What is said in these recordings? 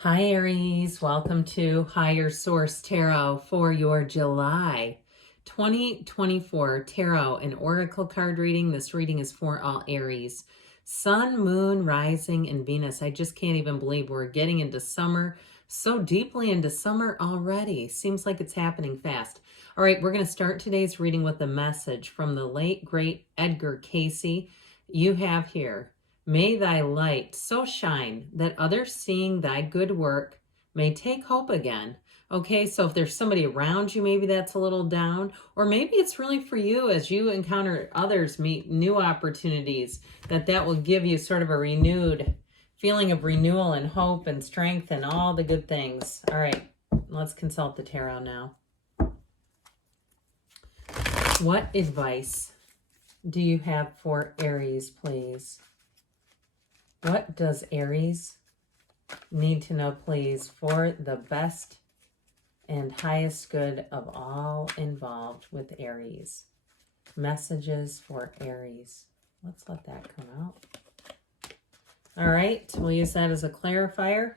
Hi Aries, welcome to Higher Source Tarot for your July 2024 Tarot and Oracle card reading. This reading is for all Aries. Sun, Moon, Rising, and Venus. I just can't even believe we're getting into summer, so deeply into summer already. Seems like it's happening fast. All right, we're going to start today's reading with a message from the late, great Edgar Cayce. You have here: may thy light so shine that others seeing thy good work may take hope again. Okay, so if there's somebody around you, maybe that's a little down, or maybe it's really for you as you encounter others, meet new opportunities, that will give you sort of a renewed feeling of renewal and hope and strength and all the good things. All right, let's consult the tarot now. What advice do you have for Aries, please? What does Aries need to know, please, for the best and highest good of all involved with Aries? Messages for Aries. Let's let that come out. All right, we'll use that as a clarifier.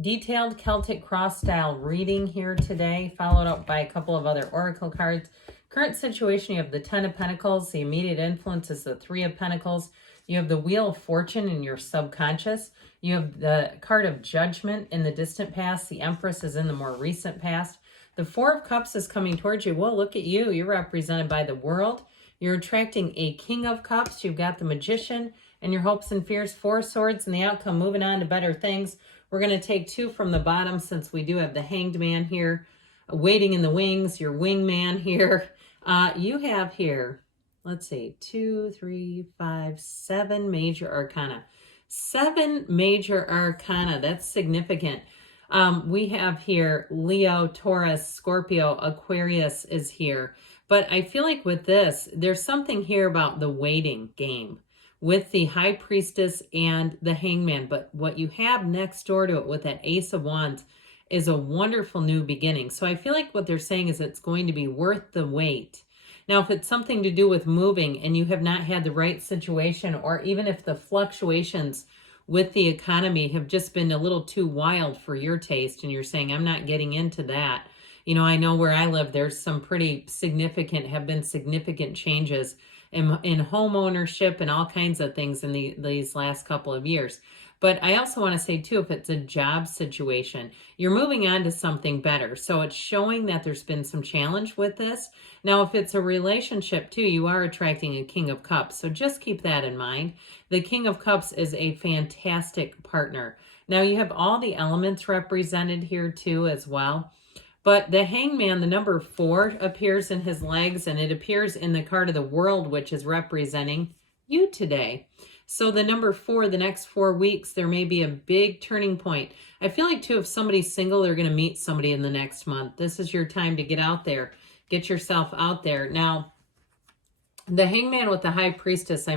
Detailed Celtic cross style reading here today, followed up by a couple of other oracle cards. Current situation, you have the Ten of Pentacles. The immediate influence is the Three of Pentacles. You have the Wheel of Fortune in your subconscious. You have the card of Judgment in the distant past. The Empress is in the more recent past. The Four of Cups is coming towards you. Well, look at you. You're represented by the World. You're attracting a King of Cups. You've got the Magician and your hopes and fears. Four Swords and the outcome, moving on to better things. We're going to take two from the bottom since we do have the Hanged Man here, waiting in the wings, your wingman here. You have here, let's see, 2, 3, 5, 7 major arcana. 7 major arcana. That's significant. We have here Leo, Taurus, Scorpio, Aquarius is here. But I feel like with this, there's something here about the waiting game with the High Priestess and the Hangman. But what you have next door to it with that Ace of Wands is a wonderful new beginning. So I feel like what they're saying is it's going to be worth the wait. Now, if it's something to do with moving and you have not had the right situation, or even if the fluctuations with the economy have just been a little too wild for your taste and you're saying, I'm not getting into that. You know, I know where I live, there's some pretty significant, have been significant changes in home ownership and all kinds of things in these last couple of years. But I also want to say, too, if it's a job situation, you're moving on to something better. So it's showing that there's been some challenge with this. Now, if it's a relationship, too, you are attracting a King of Cups. So just keep that in mind. The King of Cups is a fantastic partner. Now, you have all the elements represented here, too, as well. But the Hangman, the number 4, appears in his legs, and it appears in the card of the World, which is representing you today. So the number 4, the next 4 weeks, there may be a big turning point. I feel like, too, if somebody's single, they're going to meet somebody in the next month. This is your time to get out there. Get yourself out there. Now, the Hangman with the High Priestess I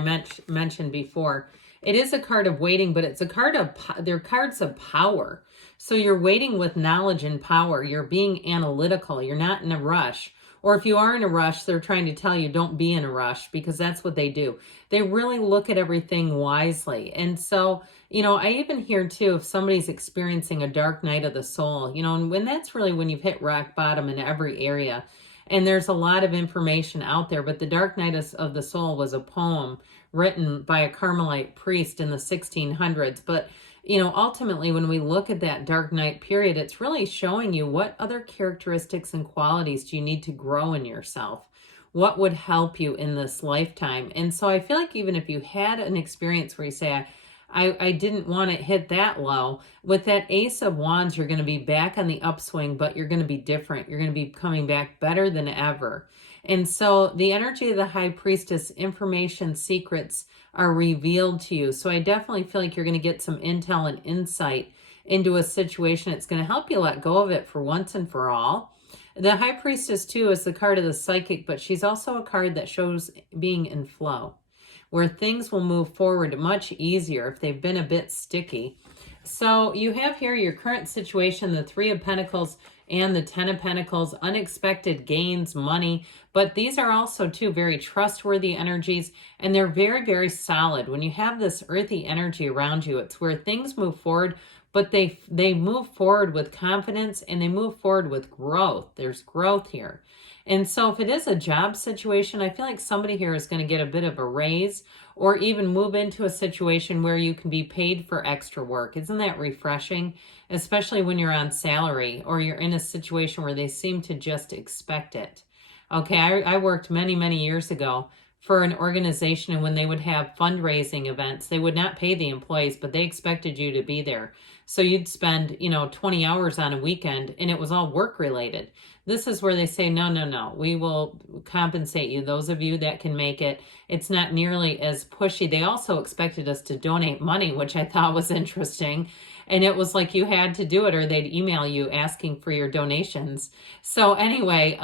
mentioned before, it is a card of waiting, but it's a card of, they're cards of power. So you're waiting with knowledge and power. You're being analytical. You're not in a rush. Or if you are in a rush, they're trying to tell you don't be in a rush, because that's what they do. They really look at everything wisely. And so, you know, I even hear too, if somebody's experiencing a dark night of the soul, you know, and when that's really when you've hit rock bottom in every area. And there's a lot of information out there, but the Dark Night of the Soul was a poem written by a Carmelite priest in the 1600s. But, you know, ultimately, when we look at that dark night period, it's really showing you what other characteristics and qualities do you need to grow in yourself? What would help you in this lifetime? And so I feel like even if you had an experience where you say, I didn't want to hit that low, with that Ace of Wands, you're going to be back on the upswing, but you're going to be different. You're going to be coming back better than ever. And so the energy of the High Priestess, information, secrets are revealed to you. So I definitely feel like you're going to get some intel and insight into a situation. It's going to help you let go of it for once and for all. The High Priestess, too, is the card of the psychic, but she's also a card that shows being in flow, where things will move forward much easier if they've been a bit sticky. So you have here your current situation, the Three of Pentacles and the Ten of Pentacles, unexpected gains, money, But these are also too very trustworthy energies, and they're very, very solid. When you have this earthy energy around you, it's where things move forward, but they move forward with confidence, and they move forward with growth. There's growth here. And so if it is a job situation, I feel like somebody here is going to get a bit of a raise, or even move into a situation where you can be paid for extra work. Isn't that refreshing? Especially when you're on salary, or you're in a situation where they seem to just expect it. Okay, I worked many, many years ago for an organization, and when they would have fundraising events, they would not pay the employees, but they expected you to be there. So you'd spend, 20 hours on a weekend, and it was all work related. This is where they say, no, no, no, we will compensate you. Those of you that can make it, it's not nearly as pushy. They also expected us to donate money, which I thought was interesting. And it was like you had to do it, or they'd email you asking for your donations. So anyway,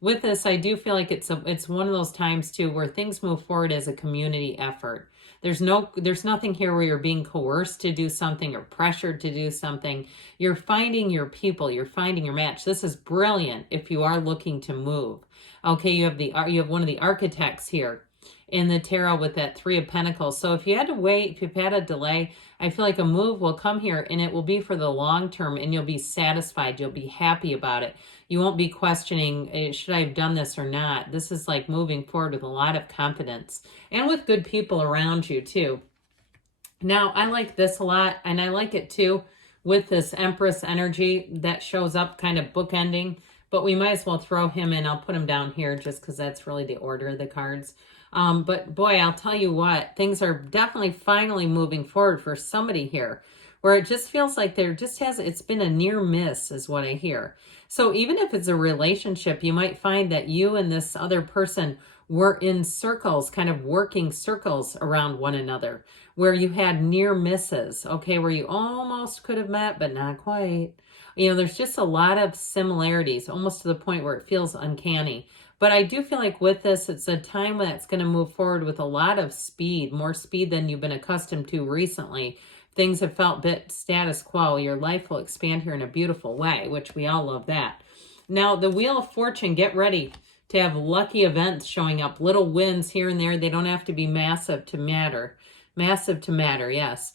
with this, I do feel like it's one of those times too where things move forward as a community effort. There's nothing here where you're being coerced to do something or pressured to do something. You're finding your people, you're finding your match. This is brilliant if you are looking to move. Okay, you have one of the architects here in the tarot with that Three of Pentacles. So if you had to wait, if you've had a delay, I feel like a move will come here, and it will be for the long term, and you'll be satisfied. You'll be happy about it. You won't be questioning, should I have done this or not? This is like moving forward with a lot of confidence and with good people around you too. Now, I like this a lot, and I like it too with this Empress energy that shows up kind of bookending, but we might as well throw him in. I'll put him down here just because that's really the order of the cards. But boy, I'll tell you what, things are definitely finally moving forward for somebody here, where it just feels like it's been a near miss is what I hear. So even if it's a relationship, you might find that you and this other person were in circles, kind of working circles around one another, where you had near misses, okay, where you almost could have met, but not quite. There's just a lot of similarities, almost to the point where it feels uncanny. But I do feel like with this, it's a time when it's going to move forward with a lot of speed, more speed than you've been accustomed to recently. Things have felt a bit status quo. Your life will expand here in a beautiful way, which we all love that. Now, the Wheel of Fortune, get ready to have lucky events showing up, little wins here and there. They don't have to be massive to matter. Massive to matter, yes.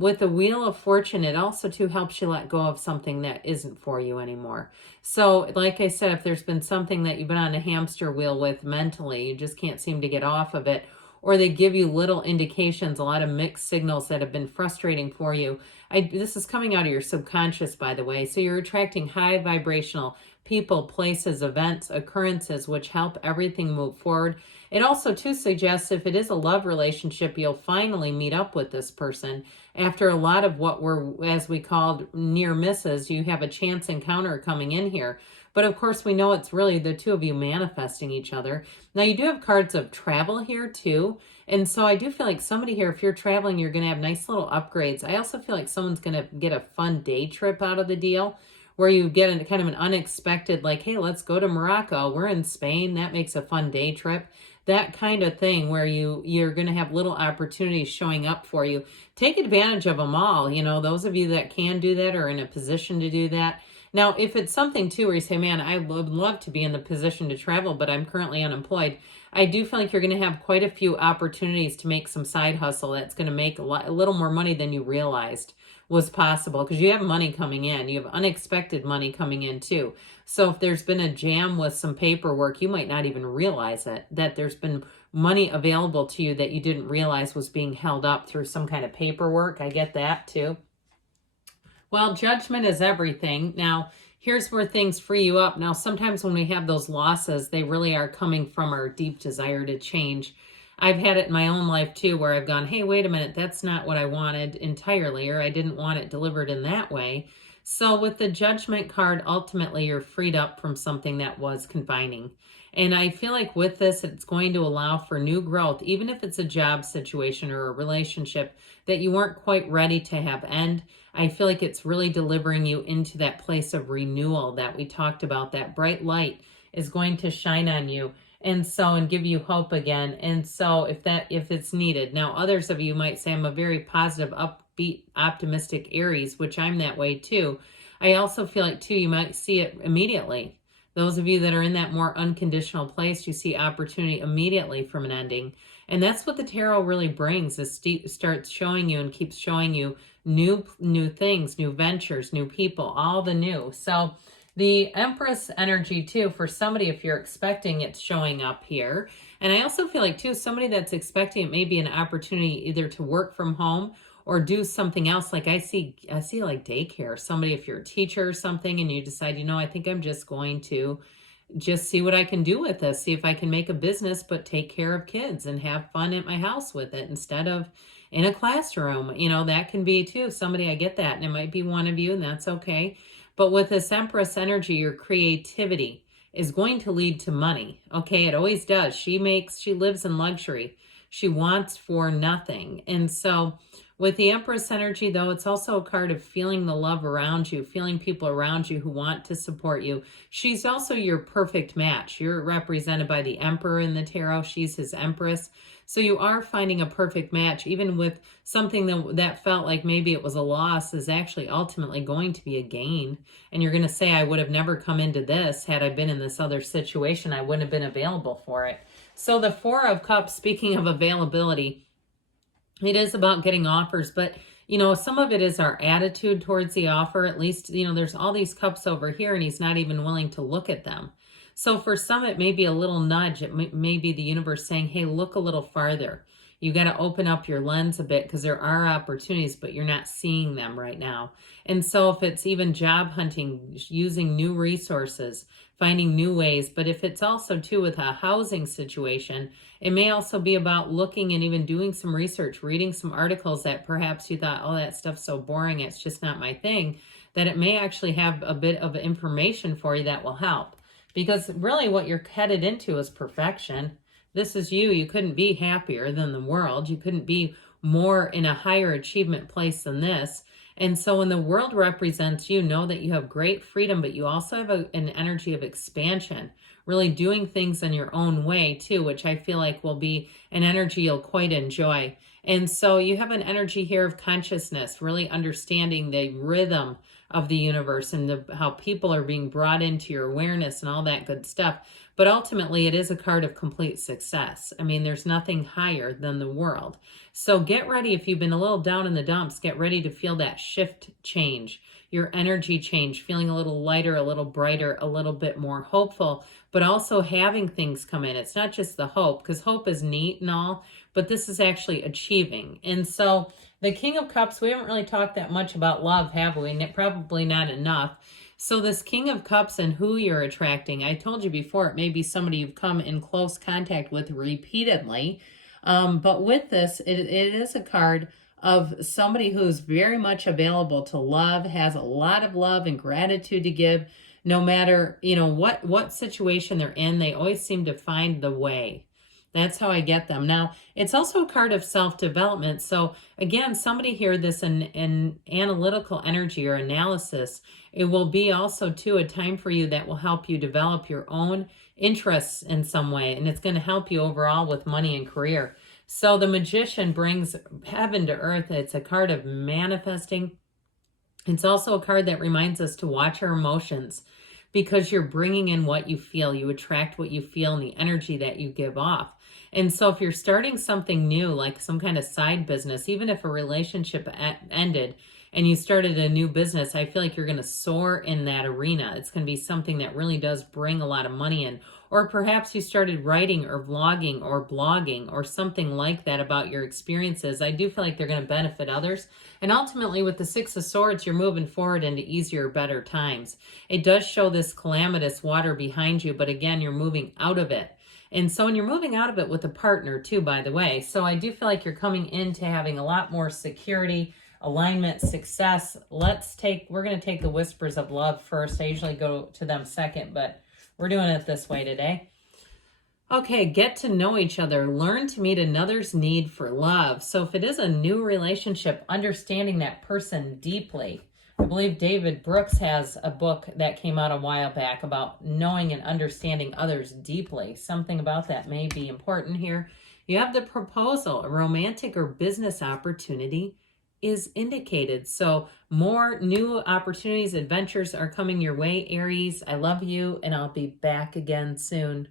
With the Wheel of Fortune, it also too helps you let go of something that isn't for you anymore. So like I said, if there's been something that you've been on a hamster wheel with mentally, you just can't seem to get off of it, or they give you little indications, a lot of mixed signals that have been frustrating for you. This is coming out of your subconscious, by the way. So you're attracting high vibrational people, places, events, occurrences, which help everything move forward. It also too suggests if it is a love relationship, you'll finally meet up with this person. After a lot of what were, as we called, near misses, you have a chance encounter coming in here. But of course, we know it's really the two of you manifesting each other. Now, you do have cards of travel here too. And so I do feel like somebody here, if you're traveling, you're going to have nice little upgrades. I also feel like someone's going to get a fun day trip out of the deal, where you get a kind of an unexpected, like, hey, let's go to Morocco. We're in Spain. That makes a fun day trip. That kind of thing where you're going to have little opportunities showing up for you. Take advantage of them all. Those of you that can do that are in a position to do that. Now, if it's something too where you say, man, I would love to be in the position to travel, but I'm currently unemployed, I do feel like you're going to have quite a few opportunities to make some side hustle that's going to make a little more money than you realized was possible, because you have money coming in. You have unexpected money coming in too. So if there's been a jam with some paperwork, you might not even realize it, that there's been money available to you that you didn't realize was being held up through some kind of paperwork. I get that too. Well, judgment is everything. Now, here's where things free you up. Now, sometimes when we have those losses, they really are coming from our deep desire to change. I've had it in my own life too, where I've gone, hey, wait a minute, that's not what I wanted entirely, or I didn't want it delivered in that way. So with the Judgment card, ultimately you're freed up from something that was confining. And I feel like with this, it's going to allow for new growth, even if it's a job situation or a relationship that you weren't quite ready to have end. I feel like it's really delivering you into that place of renewal that we talked about. That bright light is going to shine on you and give you hope again. And so if it's needed. Now, others of you might say, I'm a very positive, upbeat, optimistic Aries, which I'm that way too. I also feel like too, you might see it immediately. Those of you that are in that more unconditional place, you see opportunity immediately from an ending. And that's what the tarot really brings, is starts showing you and keeps showing you new things, new ventures, new people, all the new. So the Empress energy too, for somebody, if you're expecting, it's showing up here. And I also feel like too, somebody that's expecting, it may be an opportunity either to work from home or do something else. Like I see like daycare. Somebody, if you're a teacher or something and you decide, I think I'm just going to just see what I can do with this, see if I can make a business, but take care of kids and have fun at my house with it instead of in a classroom. That can be too. Somebody, I get that. And it might be one of you, and that's okay. But with this Empress energy, your creativity is going to lead to money. Okay, it always does. She lives in luxury. She wants for nothing. And so with the Empress energy, though, it's also a card of feeling the love around you, feeling people around you who want to support you. She's also your perfect match. You're represented by the Emperor in the tarot. She's his Empress. So you are finding a perfect match, even with something that felt like maybe it was a loss is actually ultimately going to be a gain. And you're going to say, I would have never come into this had I been in this other situation. I wouldn't have been available for it. So the Four of Cups, speaking of availability, it is about getting offers, but some of it is our attitude towards the offer. At least, there's all these cups over here and he's not even willing to look at them. So for some, it may be a little nudge. It may be the universe saying, hey, look a little farther. You got to open up your lens a bit because there are opportunities, but you're not seeing them right now. And so if it's even job hunting, using new resources, finding new ways, but if it's also too with a housing situation, it may also be about looking and even doing some research, reading some articles that perhaps you thought, oh, that stuff's so boring, it's just not my thing, that it may actually have a bit of information for you that will help. Because really what you're headed into is perfection. This is you. You couldn't be happier than the world. You couldn't be more in a higher achievement place than this. And so when the world represents you, know that you have great freedom, but you also have an energy of expansion, really doing things in your own way too, which I feel like will be an energy you'll quite enjoy. And so you have an energy here of consciousness, really understanding the rhythm of the universe and how people are being brought into your awareness and all that good stuff. But ultimately, it is a card of complete success. I mean, there's nothing higher than the world. So get ready. If you've been a little down in the dumps, get ready to feel that shift change, your energy change, feeling a little lighter, a little brighter, a little bit more hopeful, but also having things come in. It's not just the hope, because hope is neat and all, but this is actually achieving. And so the King of Cups, we haven't really talked that much about love, have we? Probably not enough. So this King of Cups and who you're attracting, I told you before, it may be somebody you've come in close contact with repeatedly. But with this, it is a card of somebody who's very much available to love, has a lot of love and gratitude to give. No matter, what situation they're in, they always seem to find the way. That's how I get them. Now, it's also a card of self-development. So again, somebody here, this an analytical energy or analysis, it will be also too a time for you that will help you develop your own interests in some way. And it's going to help you overall with money and career. So the Magician brings heaven to earth. It's a card of manifesting. It's also a card that reminds us to watch our emotions, because you're bringing in what you feel. You attract what you feel and the energy that you give off. And so if you're starting something new, like some kind of side business, even if a relationship ended and you started a new business, I feel like you're going to soar in that arena. It's going to be something that really does bring a lot of money in. Or perhaps you started writing or vlogging or blogging or something like that about your experiences. I do feel like they're going to benefit others. And ultimately, with the Six of Swords, you're moving forward into easier, better times. It does show this calamitous water behind you, but again, you're moving out of it. And so when you're moving out of it with a partner too, by the way. So I do feel like you're coming into having a lot more security, alignment, success. We're going to take the Whispers of Love first. I usually go to them second, but we're doing it this way today. Okay, get to know each other. Learn to meet another's need for love. So if it is a new relationship, understanding that person deeply. I believe David Brooks has a book that came out a while back about knowing and understanding others deeply. Something about that may be important here. You have the proposal, a romantic or business opportunity is indicated. So more new opportunities, adventures are coming your way, Aries. I love you, and I'll be back again soon.